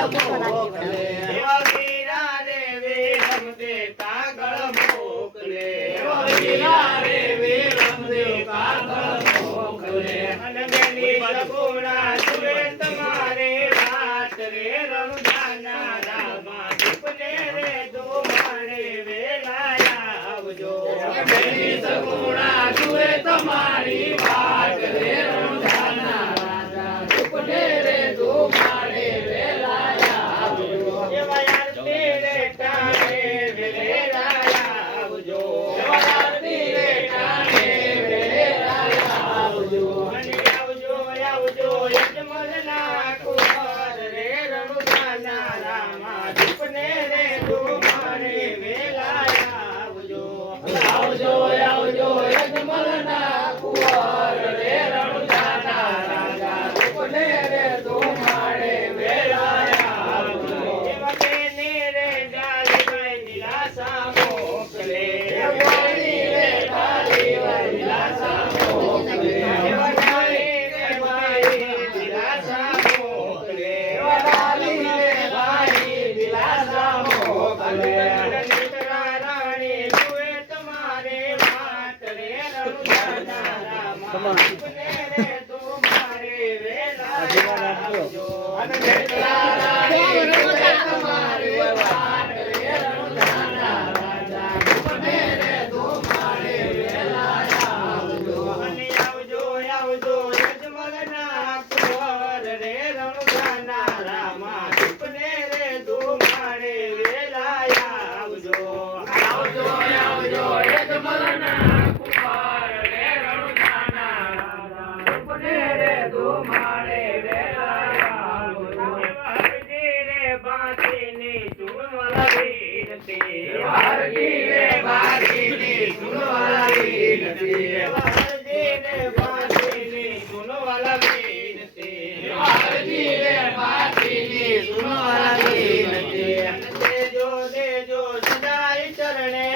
મોકલે એવા વીરા રે વેરમ દે કાગળ મોકલે એવા વીરા રે વેરમ દે કાગળ મોકલે અને બેની સગુણા જુએ તમારે વાત રે રણુજાના રામા દીપને રે ધુમાડે વેલાયા આવજો બેની સગુણા જુએ તમારી વાત રે રણુજાના રાજા દીપને રે ધુમાડે વેલાયા આવજો એવા આરતી રે ટાણે વેલાયા આવજો એવા આરતી રે ટાણે વેલાયા આવજો અને આવજો આવજો યજમલના કુંવર રે રણુજાના રામા દીપને રે ધુમાડે વેલાયા આવજો આવજો આવજો યજમલના કુંવર રે રણુજાના રાજા દીપને રે ધુમાડે વેલાયા આવજો એવા બેને રે ડાલીભાઈ દિલાસા મોકલે વાલી રે ડાલીભાઈ દિલાસા મોકલે એવા ડાલી રે ભાઈ દિલાસા મોકલે એવા ડાલી રે ભાઈ દિલાસા મોકલે નીતરા રાણી જુએ તમારે વાત રે રણુજાના રામા દીપને રે ધુમાડે વેલાયા આવજો અને નીતરા રાણી જુએ તમારે વાત રે રણુજાના રાજા દીપને રે ધુમાડે વેલાયા આવજો અને આવજો આવજો યજમલના કુંવર રે રણુજાના રામા દીપને રે ધુમાડે વેલાયા આવજો આવજો આવજો યજમલના કુંવર રે રણુજાના રાજા દીપને રે ધુમાડે વેલાયા આવજો હરજી રે બાંધીની ચૂણવાલા વીરતી હરજી રે બાંધીની ચૂણવાલા વીરતી